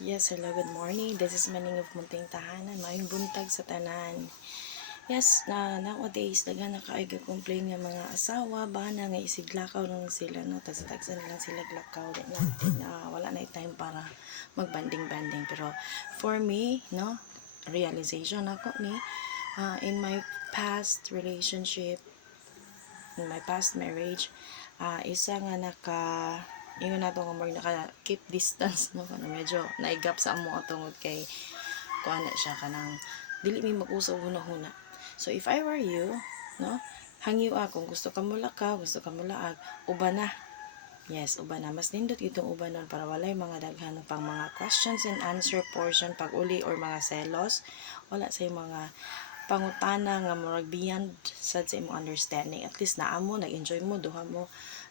Yes, hello, good morning. This is Maning of Munting Tahanan. Mayong buntag sa tanan. Yes, nowadays, daghan na kaay complain nga mga asawa ba na nga isiglakaw lang sila, no? Tagsa-tagsa na lang sila glakaw. Na wala na time para magbanding-banding. Pero for me, no, realization ako ni, in my past relationship, in my past marriage, isa nga ingon nato nga mag naka keep distance, no, kana medyo naigap sa amo tungod kay kuan na siya kanang dili mi mag-usab hunahuna. So if I were you, no, hangyo kung gusto ka mulakaw, gusto ka mulaag, uban na. Yes, uban na. Mas nindot itong ubanon para walay mga daghan pang mga questions and answer portion pag uli or mga selos. Wala sa mga pangutana nga murag beyond sad sa imong understanding. At least naamo, nag-enjoy mo, duha mo.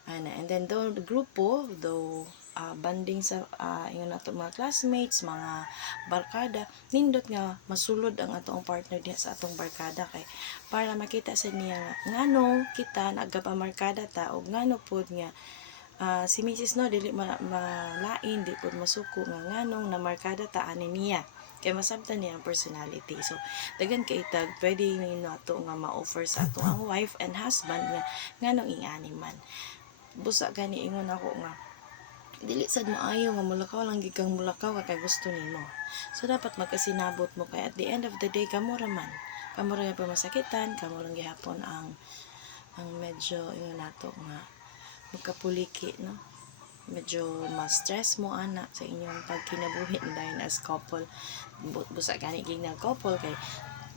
And then the grupo, banding sa ingon nato mga classmates, mga barkada, nindot nga masulod ang atong partner diha sa atong barkada kay para makita sa niya nga ngano kita nagapamarkada ta og ngano pod nga si Mrs. no dili malain di pod masuko nga nganong na markada ta ani niya kay masabtan niya ang personality. So dagan kay tag pwede ni nato nga ma-offer sa ato ang wife and husband nga nganong ingani man busa gani ingon ako nga dili sad maayo nga mulakaw lang gid kang mulakaw kay gusto nimo. So dapat magkasinabot mo kay at the end of the day kamo ra pa masakitan, kamo lang gihapon ang medyo ingon nato nga magkapuliki, no, medyo ma-stress mo ana sa inyong pagkinabuhi dahil as couple. Busa gani gid nga couple kay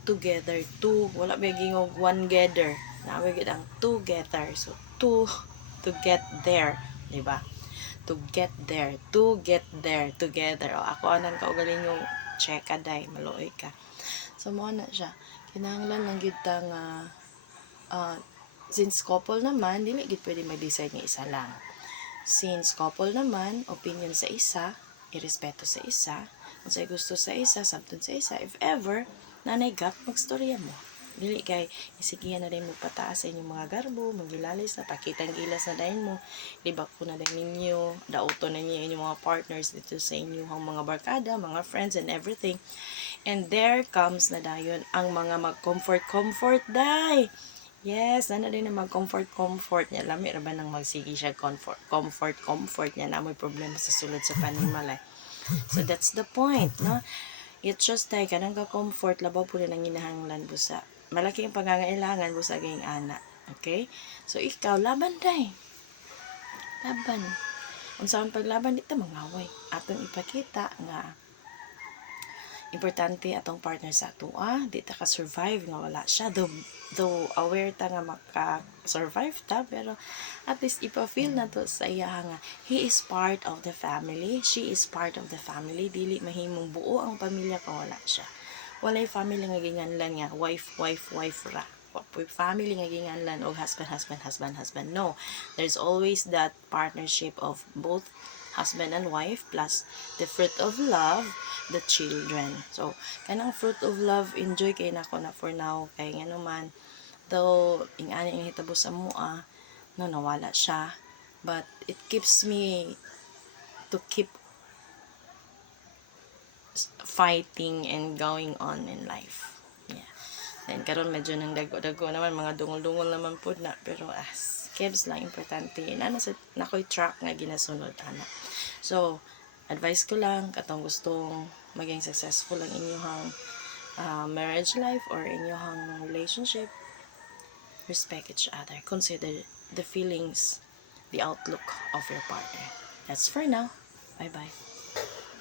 together two, wala ba gingog one gather, nawe gid ang together. So two to get there, di ba? To get there together. O ako anan ka ugaling yung cheka day maluoy ka. So mo na siya kinahanglan lang gid ta nga since couple naman dili gid pwede mag-decide nga isa lang. Since couple naman, opinion sa isa, irespeto sa isa, kung sa'y gusto sa isa, sabton sa isa. If ever nanay gap, magstorya mo. Dili kay isigihan na rin mo pataas sa inyong mga garbo, magilalis na, pakitang gilas na dahil mo, libak ko na din ninyo, dauto na niyo inyong mga partners dito sa inyong mga barkada, mga friends and everything. And there comes na dayon ang mga mag-comfort day. Yes, na din na mag-comfort niya. Lami ra ba nang magsigi siya comfort niya na may problema sa sulod sa panimalay. So that's the point, no? It's just like kanang ka-comfort labaw po nang ginahanglan busa. Malaki ang pangangailangan busa gayong ana. Okay? So ikaw laban day. Laban. Unsa ang paglaban dito mangaway. Atong ipakita nga importante atong partner sa atua, di ta ka-survive nga wala siya. Though aware ta nga maka-survive ta, pero at least ipa-feel na to sa iya nga he is part of the family, she is part of the family. Dili mahimong buo ang pamilya kung wala siya. Walay family nga ginganlan nga wife ra. Family nga ginganlan og husband. No, there's always that partnership of both husband and wife plus the fruit of love, the children. So kanang fruit of love enjoy kay nako na for now kay ngano man though ingani ang hitabo sa mua no nawala siya, but it keeps me to keep fighting and going on in life. Yeah. Then karon medyo nang dago naman mga dungol-dungol naman pud na, pero kebs lang importante ana sa nakoy track nga ginasunod ana. So advice ko lang katong gustong maging successful ang inyong marriage life or inyong relationship, respect each other, consider the feelings, the outlook of your partner. That's for now. Bye bye.